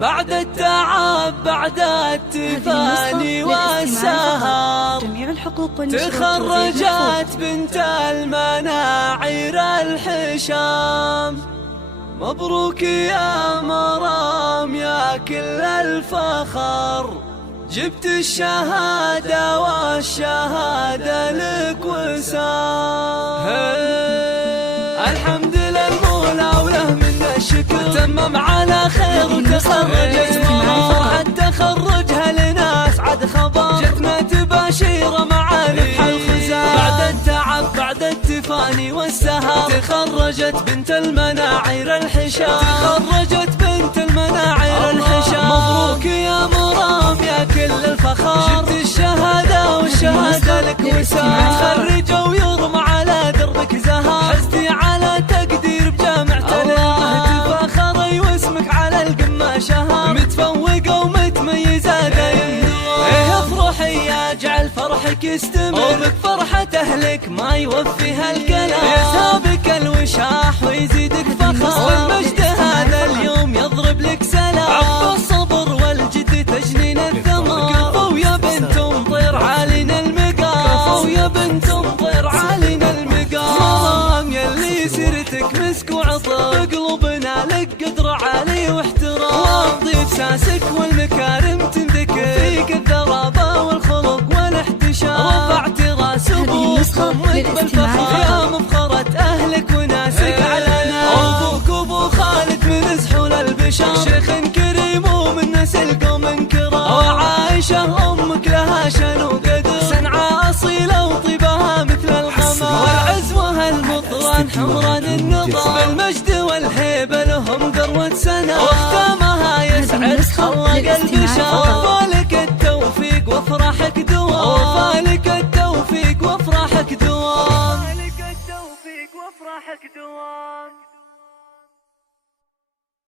بعد التعب بعد التفاني والسهر تخرجت بنت المناعير الحشام. مبروك يا مرام يا كل الفخر، جبت الشهادة والشهادة لك وسام. الحمد للمولى وله منا الشكر، تمم على خير وتخرجت فرحة تخرجها لنا أسعد خبر، جتنا تباشير مع ربح الخزام. بعد التعب بعد التفاني والسهر تخرجت بنت المناعير الحشام، تخرجت بنت المناعير الحشام. مبروك يا مرام يا كل الفخر، جبت الشهادة والشهادة لك وسام. تخرج ويرمى على دربك زهر، حزتي على تقدير بجامعة الإمام، تفاخري واسمك على القمة شهر، متفوقة ومتميزة دايم. افرحي اجعل فرحك يستمر، وبك فرحة اهلك ما يوفيها الكلام، يسابك الوشاح ويزيدك فخر، والمجد هذا اليوم يضرب لك سلام. عقب الصبر والجد تجنين الثمر، كفو يا بنت مطير عالينا المقام، كفو يا بنت مطير عالينا المقام. مرام يلي سيرتك مسك وعطر، بقلوبنا لك قدر عالي واحترام، واضيف ساسك والمكارم تنذكر، فيك الذرابة والخلق والاحتشام. رفعت راس ابوك امك بالفخر، يا مفخرة اهلك وناسك علنا. ابوك ابو خالد من سحول البشر، شيخ كريم ومن نسل قوم كرام. وعائشة امك لها شان وقدر، سنعة اصيلة وطيبها مثل القمر، والعزوة المطران حمران النظام، بالمجد والهيبة لهم ذروة سنة، واختامها يسعد خلق البشر. وفالك التوفيق وافراحك دوام، وفالك التوفيق وافراحك دوام، وفالك التوفيق وافراحك دوام.